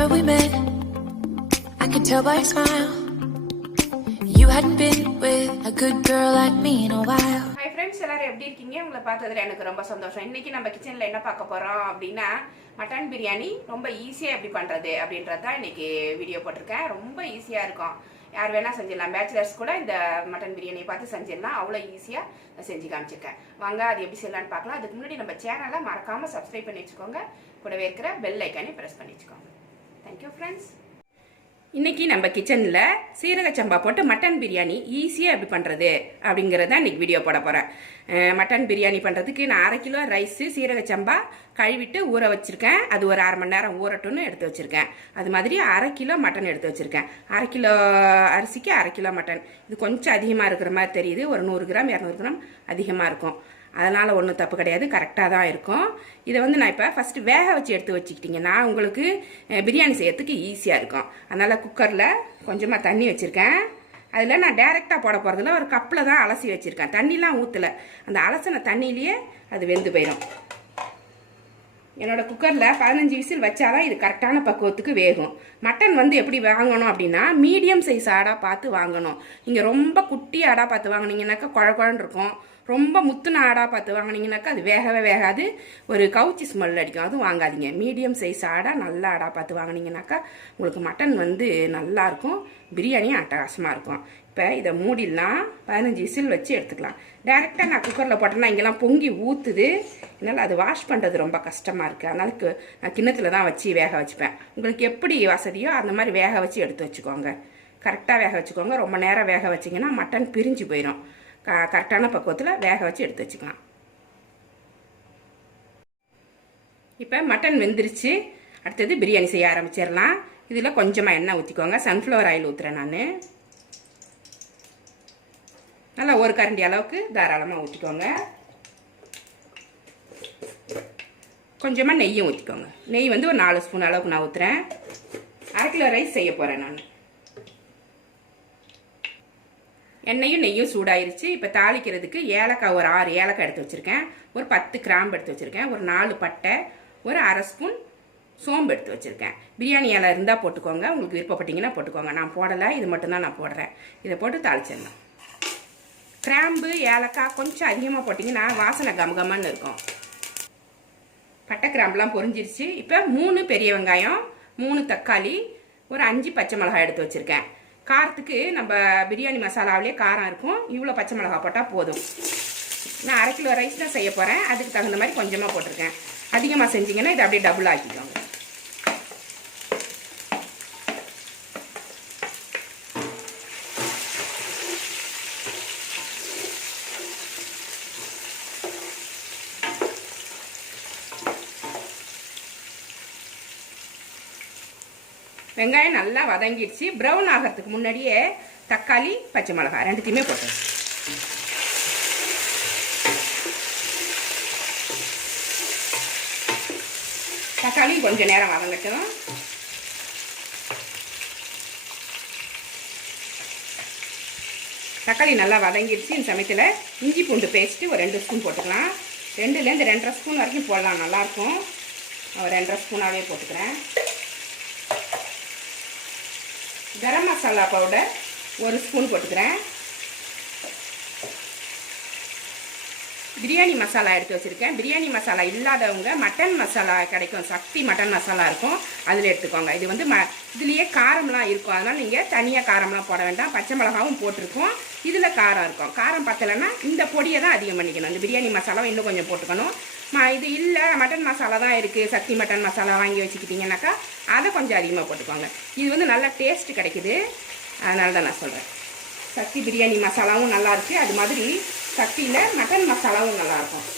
Remember we met? I could tell by your smile. You hadn't been with a good girl like me in a while. Hi friends எல்லாரும் எப்படி இருக்கீங்க? உங்களை பார்த்ததுல எனக்கு ரொம்ப சந்தோஷம். இன்னைக்கு நம்ம கிச்சனில் என்ன பார்க்க போகிறோம் அப்படின்னா மட்டன் பிரியாணி ரொம்ப ஈஸியாக எப்படி பண்ணுறது அப்படின்றது தான் இன்னைக்கு வீடியோ போட்டிருக்கேன். ரொம்ப ஈஸியாக இருக்கும். யார் வேணால் செஞ்சிடலாம். பேச்சுலர்ஸ் கூட இந்த மட்டன் பிரியாணியை பார்த்து செஞ்சிடலாம். அவ்வளோ ஈஸியாக செஞ்சு காமிச்சிருக்கேன். வாங்க அது எப்படி செய்யலாம்னு பார்க்கலாம். அதுக்கு முன்னாடி நம்ம சேனலை மறக்காமல் சப்ஸ்கிரைப் பண்ணி வச்சுக்கோங்க. கூடவே இருக்கிற பெல் ஐக்கானே ப்ரெஸ் பண்ணி வச்சுக்கோங்க. தேங்க்யூ ஃப்ரெண்ட்ஸ் இன்னைக்கு நம்ம கிச்சனில் சீரக சம்பா போட்டு மட்டன் பிரியாணி ஈஸியாக எப்படி பண்ணுறது அப்படிங்கிறத இன்னைக்கு வீடியோ போட போகிறேன் மட்டன் பிரியாணி பண்ணுறதுக்கு நான் அரை கிலோ ரைஸு சீரக சம்பா கழுவிட்டு ஊற வச்சுருக்கேன். அது ஒரு அரை மணி நேரம் ஊறட்டும்னு எடுத்து வச்சுருக்கேன். அது மாதிரி அரை கிலோ மட்டன் எடுத்து வச்சுருக்கேன். அரை கிலோ அரிசிக்கு அரை கிலோ மட்டன் இது கொஞ்சம் அதிகமாக இருக்கிற மாதிரி தெரியுது. ஒரு நூறு கிராம் இரநூறு கிராம் அதிகமாக இருக்கும். அதனால் ஒன்றும் தப்பு கிடையாது. கரெக்டாக தான் இருக்கும். இதை வந்து நான் இப்போ ஃபஸ்ட்டு வேக வச்சு எடுத்து வச்சுக்கிட்டிங்கன்னா உங்களுக்கு பிரியாணி செய்யறதுக்கு ஈஸியாக இருக்கும். அதனால் குக்கரில் கொஞ்சமாக தண்ணி வச்சுருக்கேன். அதில் நான் டைரெக்டாக போட போகிறதுல ஒரு கப்பில் தான் அலசி வச்சுருக்கேன். தண்ணிலாம் ஊற்றலை அந்த அலசின தண்ணியிலேயே அது வெந்து போயிடும் என்னோடய குக்கரில் பதினஞ்சு விசில் வச்சாதான் இது கரெக்டான பக்குவத்துக்கு வேகும். மட்டன் வந்து எப்படி வாங்கணும் அப்படின்னா மீடியம் சைஸ் ஆடாக பார்த்து வாங்கணும். நீங்கள் ரொம்ப குட்டி ஆடாக பார்த்து வாங்கினீங்கன்னாக்கா குழ குழன்னு இருக்கும். ரொம்ப முத்துன ஆடாக பார்த்து வாங்குனீங்கன்னாக்கா அது வேகவே வேகாது. ஒரு கவுச்சி ஸ்மெல் அடிக்கும். அதுவும் வாங்காதீங்க. மீடியம் சைஸ் ஆடாக நல்ல ஆடாக பார்த்து வாங்குனீங்கன்னாக்கா உங்களுக்கு மட்டன் வந்து நல்லாயிருக்கும் பிரியாணியும் அட்டகாசமாக இருக்கும். இப்போ இதை மூடிடலாம். பதினஞ்சு விசில் வச்சு எடுத்துக்கலாம். டேரெக்டாக நான் குக்கரில் போட்டேன்னா இங்கெல்லாம் பொங்கி ஊற்றுது என்னால் அது வாஷ் பண்ணுறது ரொம்ப கஷ்டமாக இருக்குது அதனால நான் கிண்ணத்தில் தான் வச்சு வேக வச்சுப்பேன். உங்களுக்கு எப்படி வசதியோ அந்த மாதிரி வேக வச்சு எடுத்து வச்சுக்கோங்க. கரெக்டாக வேக வச்சுக்கோங்க. ரொம்ப நேரம் வேக வச்சிங்கன்னா மட்டன் பிரிஞ்சு போயிடும் கரெக்டான பக்குவத்தில் வேக வச்சு எடுத்து வச்சுக்கலாம். இப்போ மட்டன் வெந்துருச்சு. அடுத்தது பிரியாணி செய்ய ஆரம்பிச்சிடலாம். இதில் கொஞ்சமாக எண்ணெய் ஊற்றிக்கோங்க சன்ஃப்ளவர் ஆயில் ஊற்றுறேன் நான். நல்லா ஒரு கரண்டி அளவுக்கு தாராளமாக ஊற்றிக்கோங்க கொஞ்சமாக நெய்யும் ஊற்றிக்கோங்க நெய் வந்து ஒரு நாலு ஸ்பூன் அளவுக்கு நான் ஊற்றுறேன் அரை கிலோ ரைஸ் செய்ய போகிறேன் நான். எண்ணெயும் நெய்யும் சூடாயிருச்சு. இப்போ தாளிக்கிறதுக்கு ஏலக்காய் ஒரு ஆறு ஏலக்காய் எடுத்து வச்சுருக்கேன். ஒரு பத்து கிராம்பு எடுத்து வச்சுருக்கேன். ஒரு நாலு பட்டை ஒரு அரை ஸ்பூன் சோம்பு எடுத்து வச்சுருக்கேன். பிரியாணி இலை இருந்தால் போட்டுக்கோங்க. உங்களுக்கு விருப்பப்பட்டீங்கன்னா போட்டுக்கோங்க. நான் போடலை. இது மட்டும்தான் நான் போடுறேன். இதை போட்டு தாளிச்சிடலாம். கிராம்பு ஏலக்காய் கொஞ்சம் அதிகமாக போட்டிங்கன்னா வாசனை கமகமான்னு இருக்கும். பட்டை கிராம்புலாம் பொரிஞ்சிருச்சு. இப்போ மூணு பெரிய வெங்காயம் மூணு தக்காளி ஒரு அஞ்சு பச்சை மிளகாய் எடுத்து வச்சுருக்கேன். காரத்துக்கு நம்ம பிரியாணி மசாலாவிலே காரம் இருக்கும். இவ்வளோ பச்சை மிளகாய் போட்டால் போதும். நான் அரை கிலோ ரைஸ் தான் செய்ய போகிறேன் அதுக்கு தகுந்த மாதிரி கொஞ்சமாக போட்டிருக்கேன். அதிகமாக செஞ்சீங்கன்னா இதை அப்படியே டபுள் ஆக்கிக்கோங்க. வெங்காயம் நல்லா வதங்கிடுச்சு. ப்ரௌன் ஆகிறதுக்கு முன்னாடியே தக்காளி பச்சை மிளகாய் ரெண்டுத்தையுமே போட்டோம் தக்காளி கொஞ்சம் நேரம் வதங்கட்டும். தக்காளி நல்லா வதங்கிடுச்சு. இந்த சமயத்தில் இஞ்சி பூண்டு பேஸ்ட்டு ஒரு ரெண்டு ஸ்பூன் போட்டுக்கலாம். ரெண்டுலேருந்து ரெண்டரை ஸ்பூன் வரைக்கும் போடலாம். நல்லாயிருக்கும் ஒரு ரெண்டரை ஸ்பூனாகவே போட்டுக்கிறேன். கரம் மசாலா பவுடர் ஒரு ஸ்பூன் போட்டுக்கிறேன். பிரியாணி மசாலா எடுத்து வச்சுருக்கேன். பிரியாணி மசாலா இல்லாதவங்க மட்டன் மசாலா கிடைக்கும். சக்தி மட்டன் மசாலா இருக்கும். அதில் எடுத்துக்கோங்க. இது வந்து ம இதுலேயே காரம்லாம் இருக்கும். அதனால் நீங்கள் தனியாக காரம்லாம் போட வேண்டாம். பச்சை மிளகாவும் போட்டிருக்கோம். இதில் காரம் இருக்கும். காரம் பத்தலைன்னா இந்த பொடியை தான் அதிகம் பண்ணிக்கணும். இந்த பிரியாணி மசாலாவை இன்னும் கொஞ்சம் போட்டுக்கணும். ம இது இல்லை மட்டன் மசாலா தான் இருக்குது சக்தி மட்டன் மசாலா வாங்கி வச்சுக்கிட்டிங்கனாக்கா அதை கொஞ்சம் அதிகமாக போட்டுக்கோங்க. இது வந்து நல்லா டேஸ்ட் கிடைக்குது. அதனால தான் நான் சொல்கிறேன் சக்தி பிரியாணி மசாலாவும் நல்லாயிருக்கு அது மாதிரி சட்டியில் மட்டன் மசாலாவும் நல்லாயிருக்கும்.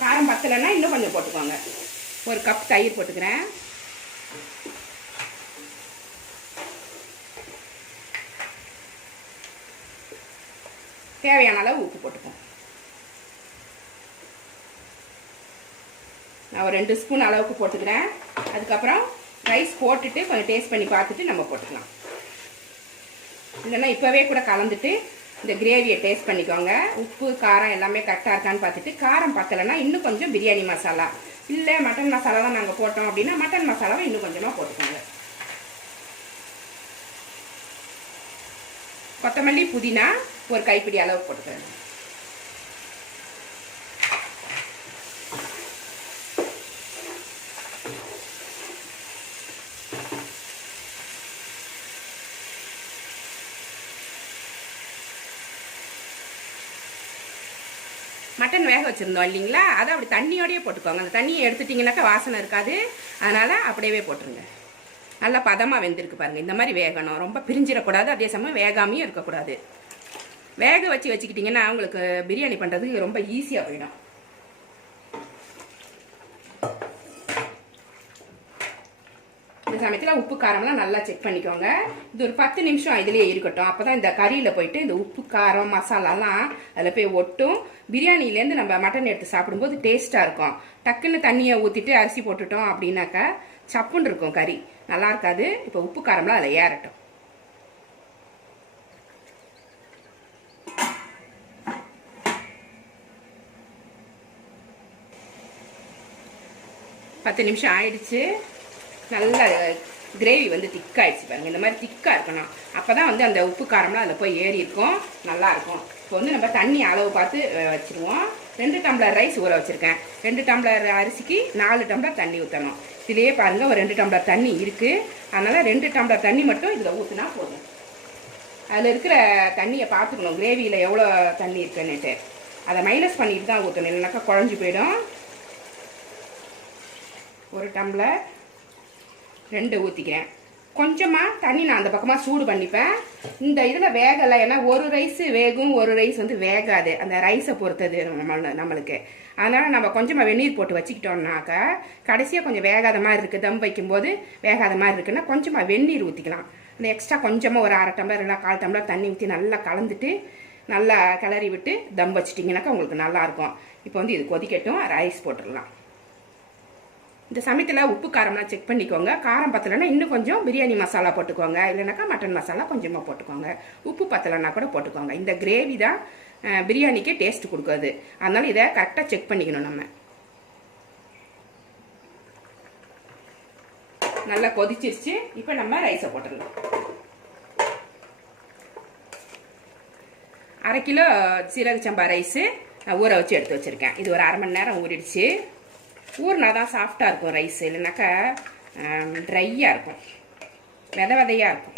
காரம் பத்தலைன்னா இன்னும் கொஞ்சம் போட்டுக்கோங்க. ஒரு கப் தயிர் போட்டுக்கிறேன். தேவையான அளவு உப்பு போட்டுப்போம். நான் ஒரு ரெண்டு ஸ்பூன் அளவுக்கு போட்டுக்கிறேன். அதுக்கப்புறம் ரைஸ் போட்டுட்டு கொஞ்சம் டேஸ்ட் பண்ணி பார்த்துட்டு நம்ம போட்டுக்கலாம். இல்லைன்னா இப்போவே கூட கலந்துட்டு இந்த கிரேவியை டேஸ்ட் பண்ணிக்கோங்க. உப்பு காரம் எல்லாமே கரெக்டாக இருக்கான்னு பார்த்துட்டு காரம் பத்தலைன்னா இன்னும் கொஞ்சம் பிரியாணி மசாலா. இல்லை மட்டன் மசாலா தான் நாங்கள் போட்டோம் அப்படின்னா மட்டன் மசாலாவை இன்னும் கொஞ்சமாக போட்டுக்கோங்க. கொத்தமல்லி புதினா ஒரு கைப்பிடி அளவு போட்டுக்கிறேன் மட்டன் வேக வச்சுருந்தோம் இல்லைங்களா? அதை அப்படி தண்ணியோடையே போட்டுக்கோங்க. அந்த தண்ணியை எடுத்துட்டிங்கனாக்கா வாசனை இருக்காது. அதனால் அப்படியே போட்டுருங்க. நல்லா பதமாக வெந்திருக்கு பாருங்கள் இந்த மாதிரி வேகணும். ரொம்ப பிரிஞ்சிடக்கூடாது. அதே சமயம் வேகாமையும் இருக்கக்கூடாது. வேக வச்சு வச்சுக்கிட்டிங்கன்னா உங்களுக்கு பிரியாணி பண்ணுறதுக்கு ரொம்ப ஈஸியாக போயிடும். சமயத்தில் உப்பு காரம்லாம் நல்லா செக் பண்ணிக்கோங்க. இது ஒரு பத்து நிமிஷம் இதுலேயே இருக்கட்டும். அப்போ தான் இந்த கறியில் போயிட்டு இந்த உப்பு காரம் மசாலாலாம் அதில் போய் ஒட்டும். பிரியாணிலேருந்து நம்ம மட்டன் எடுத்து சாப்பிடும்போது டேஸ்ட்டாக இருக்கும். டக்குன்னு தண்ணியை ஊற்றிட்டு அரிசி போட்டுட்டோம் அப்படின்னாக்கா சப்புன்னு இருக்கும் கறி. நல்லா இருக்காது. இப்போ உப்பு காரம்லாம் அதில் ஏறட்டும். பத்து நிமிஷம் ஆயிடுச்சு. நல்லா கிரேவி வந்து திக்காகிடுச்சு பாருங்கள் இந்த மாதிரி திக்காக இருக்கணும். அப்போ தான் வந்து அந்த உப்பு காரம்லாம் அதில் போய் ஏறி இருக்கும் நல்லாயிருக்கும். இப்போ வந்து நம்ம தண்ணி அளவு பார்த்து வச்சுருவோம் வச்சிருவோம். ரெண்டு டம்ளர் ரைஸ் ஊற வச்சுருக்கேன். ரெண்டு டம்ளர் அரிசிக்கு நாலு டம்ளர் தண்ணி ஊற்றணும் இதுலேயே பாருங்கள் ஒரு ரெண்டு டம்ளர் தண்ணி இருக்குது அதனால் ரெண்டு டம்ளர் தண்ணி மட்டும் இதில் ஊற்றினா போதும். அதில் இருக்கிற தண்ணியை பார்த்துக்கணும். கிரேவியில் எவ்வளோ தண்ணி இருக்குன்னுட்டு. அதை மைனஸ் பண்ணிட்டு தான் ஊற்றணும் இல்லைனாக்கா குழஞ்சி போயிடும். ஒரு டம்ளர் ரெண்டு ஊற்றிக்கிறேன் கொஞ்சமாக தண்ணி நான் அந்த பக்கமாக சூடு பண்ணிப்பேன். இந்த இதில் வேகலை ஏன்னா ஒரு ரைஸ் வேகும் ஒரு ரைஸ் வந்து வேகாது. அந்த ரைஸை பொறுத்தது நம்ம நம்மளுக்கு. அதனால் நம்ம கொஞ்சமாக வெந்நீர் போட்டு வச்சுக்கிட்டோம்னாக்கா கடைசியாக கொஞ்சம் வேகாத மாதிரி இருக்குது தம் வைக்கும்போது வேகாத மாதிரி இருக்குன்னா கொஞ்சமாக வெந்நீர் ஊற்றிக்கலாம் அந்த எக்ஸ்ட்ரா கொஞ்சமாக ஒரு அரை டம்ளர் இல்லை கால் டம்ளர் தண்ணி ஊற்றி நல்லா கலந்துட்டு நல்லா கிளறி விட்டு தம் வச்சிட்டிங்கனாக்கா உங்களுக்கு நல்லாயிருக்கும் இப்போ வந்து இது கொதிக்கட்டும் ரைஸ் போட்டுடலாம். இந்த சமயத்தில் உப்பு காரம்லாம் செக் பண்ணிக்கோங்க. காரம் பத்தலைன்னா இன்னும் கொஞ்சம் பிரியாணி மசாலா போட்டுக்கோங்க. இல்லைனாக்கா மட்டன் மசாலா கொஞ்சமாக போட்டுக்கோங்க. உப்பு பத்தலைன்னா கூட போட்டுக்கோங்க. இந்த கிரேவி தான் பிரியாணிக்கே டேஸ்ட் கொடுக்குறது. அதனால இதை கரெக்டாக செக் பண்ணிக்கணும் நம்ம. நல்லா கொதிச்சிருச்சு. இப்போ நம்ம ரைஸை போட்டுடலாம். அரை கிலோ சீரக சம்பா ரைஸு ஊற வச்சு எடுத்து வச்சுருக்கேன். இது ஒரு அரை மணி நேரம் ஊறிடுச்சு. ஊறினா தான் சாஃப்டாக இருக்கும் ரைஸ் இல்லைனாக்கா ட்ரையாக இருக்கும். வித விதையாக இருக்கும்.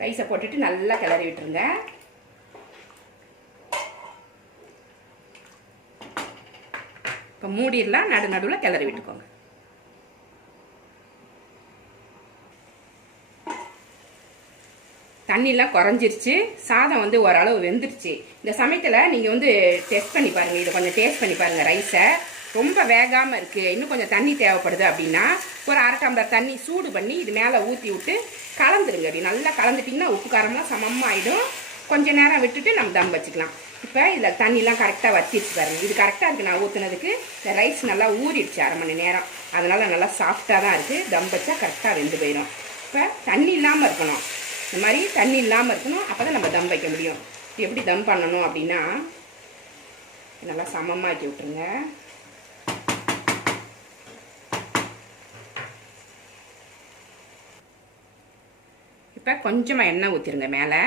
ரைஸை போட்டுட்டு நல்லா கிளறி விட்டுருங்க. இப்போ மூடிடலாம். நடு நடுவில் கிளறி விட்டுக்கோங்க. தண்ணிலாம் குறைஞ்சிருச்சு. சாதம் வந்து ஓரளவு வெந்துருச்சு. இந்த சமயத்தில் நீங்கள் வந்து டெஸ்ட் பண்ணி பாருங்கள் இதை கொஞ்சம் டேஸ்ட் பண்ணி பாருங்கள் ரைஸை ரொம்ப வேகாமல் இருக்குது இன்னும் கொஞ்சம் தண்ணி தேவைப்படுது அப்படின்னா ஒரு அரை டம்ளர் தண்ணி சூடு பண்ணி இது மேலே ஊற்றி விட்டு கலந்துருங்க அப்படி. நல்லா கலந்துட்டிங்கன்னா உப்பு காரம்லாம் செமமாக ஆகிடும் கொஞ்சம் நேரம் விட்டுட்டு நம்ம தம் வச்சுக்கலாம். இப்போ இதில் தண்ணிலாம் கரெக்டாக வத்திருச்சு பாருங்கள் இது கரெக்டாக இருக்குது நான் ஊற்றுனதுக்கு இந்த ரைஸ் நல்லா ஊறிடுச்சு அரை மணி நேரம். அதனால் நல்லா சாஃப்டாக தான் இருக்குது தம் வச்சா கரெக்டாக வெந்து போயிடும் இப்போ தண்ணி இல்லாமல் இருக்கணும். இந்த மாதிரி தண்ணி இல்லாமல் இருக்கணும். அப்போ தான் நம்ம தம் வைக்க முடியும். இது எப்படி தம் பண்ணணும் அப்படின்னா நல்லா சமமாக்கி விட்டுருங்க. இப்போ கொஞ்சமாக எண்ணெய் ஊற்றிருங்க மேலே.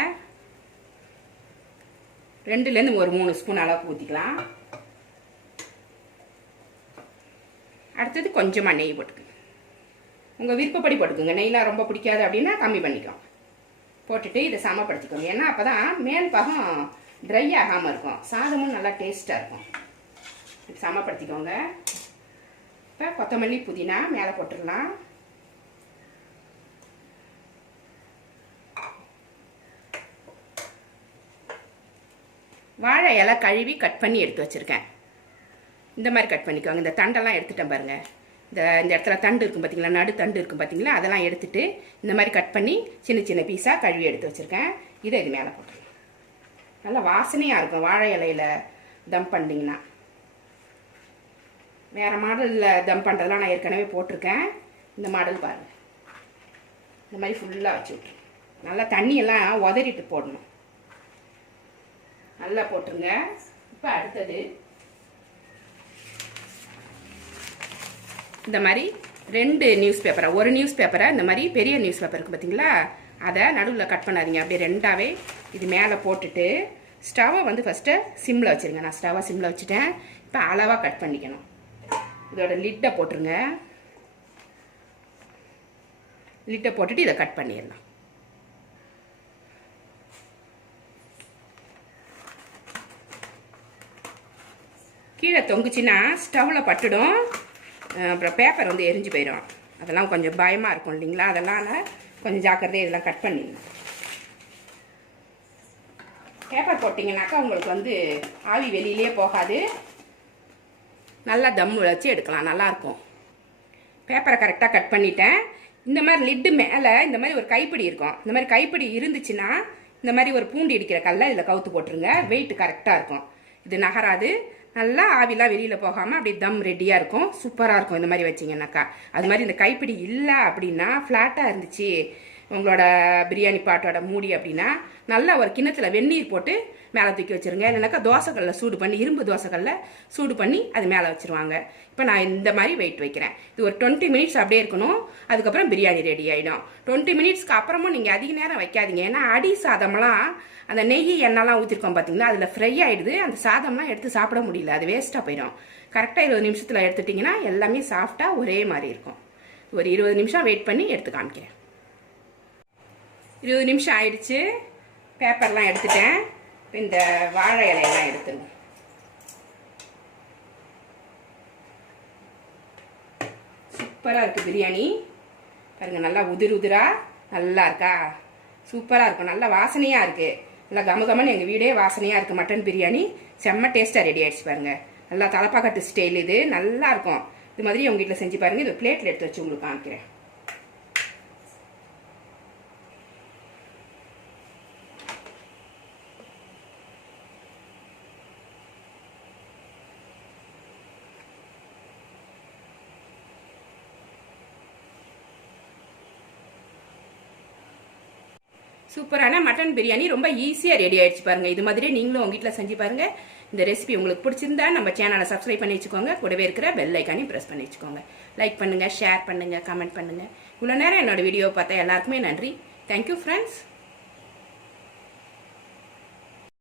ரெண்டுலேருந்து ஒரு மூணு ஸ்பூன் அளவுக்கு ஊற்றிக்கலாம் அடுத்தது கொஞ்சமாக நெய் போட்டுக்கோங்க உங்கள் விருப்பப்படி போட்டுக்கோங்க. நெய்லாம் ரொம்ப பிடிக்காது அப்படின்னா கம்மி பண்ணிக்கோங்க போட்டுட்டு இதை சமப்படுத்திக்கோங்க. ஏன்னா அப்போ தான் மேல் பாகம் ட்ரை ஆகாமல் இருக்கும். சாதமும் நல்லா டேஸ்ட்டாக இருக்கும். சமப்படுத்திக்கோங்க. இப்போ கொத்தமல்லி புதினா மேலே போட்டுடலாம். வாழை இலை கழுவி கட் பண்ணி எடுத்து வச்சுருக்கேன். இந்த மாதிரி கட் பண்ணிக்கோங்க. இந்த தண்டெல்லாம் எடுத்துட்டேன் பாருங்கள் இந்த இந்த இடத்துல தண்டு இருக்கும் பார்த்தீங்களா நடு தண்டு இருக்கும் பார்த்தீங்களா அதெல்லாம் எடுத்துட்டு இந்த மாதிரி கட் பண்ணி சின்ன சின்ன பீஸாக கழுவி எடுத்து வச்சுருக்கேன். இதை இது மேலே போட்டுருங்க நல்லா வாசனையாக இருக்கும். வாழை இலையில தம் பண்ணிங்கன்னா. வேறு மாடலில் தம் பண்ணுறதெல்லாம் நான் ஏற்கனவே போட்டிருக்கேன். இந்த மாடல் பாருங்கள் இந்த மாதிரி ஃபுல்லாக வச்சு விட்ரு நல்லா தண்ணியெல்லாம் உதறிட்டு போடணும். நல்லா போட்டுருங்க. இப்போ அடுத்தது இந்த மாதிரி ரெண்டு நியூஸ் பேப்பரை ஒரு நியூஸ் பேப்பரை இந்த மாதிரி பெரிய நியூஸ் பேப்பர் இருக்குது பார்த்தீங்களா அதை நடுவில் கட் பண்ணாதீங்க. அப்படியே ரெண்டாவே இது மேலே போட்டுட்டு ஸ்டவ்வை வந்து ஃபஸ்ட்டு சிம்மில் வச்சுருங்க. நான் ஸ்டவ்வை சிம்மில் வச்சுட்டேன். இப்போ அளவாக கட் பண்ணிக்கணும். இதோட லிட்டை போட்டுருங்க. லிட்டை போட்டுட்டு இதை கட் பண்ணிடலாம். கீழே தொங்குச்சுன்னா ஸ்டவ்வில் பட்டுடும். அப்புறம் பேப்பர் வந்து எரிஞ்சு போயிடும் அதெல்லாம் கொஞ்சம் பயமாக இருக்கும் இல்லைங்களா? அதெல்லாம் கொஞ்சம் ஜாக்கிரதையாக இதெல்லாம் கட் பண்ணிடணும் பேப்பர் போட்டிங்கனாக்கா உங்களுக்கு வந்து ஆவி வெளியிலே போகாது. நல்லா தம் வச்சு எடுக்கலாம். நல்லாயிருக்கும் பேப்பரை கரெக்டாக கட் பண்ணிட்டேன். இந்த மாதிரி லிட்டு மேலே இந்த மாதிரி ஒரு கைப்பிடி இருக்கும். இந்த மாதிரி கைப்பிடி இருந்துச்சுன்னா இந்த மாதிரி ஒரு பூண்டு இடிக்கிற கல்லை இதில் கவுத்து போட்டுருங்க. வெயிட் கரெக்டாக இருக்கும். இது நகராது. நல்லா ஆவிலாம் வெளியில் போகாமல் அப்படி தம் ரெடியாக இருக்கும். சூப்பராக இருக்கும் இந்த மாதிரி வச்சிங்கனாக்கா அது மாதிரி இந்த கைப்பிடி இல்லை அப்படின்னா ஃப்ளாட்டாக இருந்துச்சு. உங்களோட பிரியாணி பாட்டோட மூடி அப்படின்னா நல்லா ஒரு கிண்ணத்தில் வெந்நீர் போட்டு மேலே தூக்கி வச்சிருங்க. இல்லைனாக்கா தோசைக்கல்ல சூடு பண்ணி இரும்பு தோசைக்கல்ல சூடு பண்ணி அது மேலே வச்சிருவாங்க. இப்போ நான் இந்த மாதிரி வெயிட் வைக்கிறேன். இது ஒரு டுவெண்ட்டி மினிட்ஸ் அப்படியே இருக்கணும். அதுக்கப்புறம் பிரியாணி ரெடி ஆகிடும் டுவெண்ட்டி மினிட்ஸ்க்கு அப்புறமும் நீங்கள் அதிக நேரம் வைக்காதீங்க. ஏன்னா அடி சாதம்லாம் அந்த நெய் எண்ணெய்லாம் ஊற்றிருக்கோம் பார்த்தீங்கன்னா அதில் ஃப்ரை ஆகிடுது அந்த சாதம்லாம் எடுத்து சாப்பிட முடியல. அது வேஸ்ட்டாக போயிடும். கரெக்டாக இருபது நிமிஷத்தில் எடுத்துட்டிங்கன்னா எல்லாமே சாஃப்டாக ஒரே மாதிரி இருக்கும். ஒரு இருபது நிமிஷம் வெயிட் பண்ணி எடுத்து காமிக்கிறேன். இருபது நிமிஷம் ஆயிடுச்சு. பேப்பர்லாம் எடுத்துட்டேன். இப்போ இந்த வாழை இலையெல்லாம் எடுத்துருங்க சூப்பராக இருக்குது பிரியாணி. பாருங்கள் நல்லா உதிர் உதிரா நல்லா இருக்கா? சூப்பராக இருக்கும். நல்லா வாசனையாக இருக்குது நல்லா கமகமன்னு எங்கள் வீடே வாசனையாக இருக்குது மட்டன் பிரியாணி. செம்ம டேஸ்ட்டாக ரெடி ஆயிடுச்சு பாருங்கள் நல்லா தலப்பாக்கட்டு ஸ்டைல் இது. நல்லாயிருக்கும் இது மாதிரி உங்கள் வீட்டில் செஞ்சு பாருங்கள் இது பிளேட்டில் எடுத்து வச்சு உங்களுக்கு காமிக்கிறேன். சூப்பரான மட்டன் பிரியாணி ரொம்ப ஈஸியாக ரெடி ஆயிடுச்சு பாருங்கள் இது மாதிரி நீங்களும் உங்கள் வீட்டில் செஞ்சு பாருங்கள் இந்த ரெசிபி உங்களுக்கு பிடிச்சிருந்தா நம்ம சேனலை சப்ஸ்கிரைப் பண்ணி வச்சுக்கோங்க. கூடவே இருக்கிற பெல் ஐக்கானையும் ப்ரெஸ் பண்ணி வச்சுக்கோங்க. லைக் பண்ணுங்கள் ஷேர் பண்ணுங்கள் கமெண்ட் பண்ணுங்கள் இவ்வளோ நேரம் என்னோட வீடியோ பார்த்தா எல்லாருக்குமே நன்றி. Thank you friends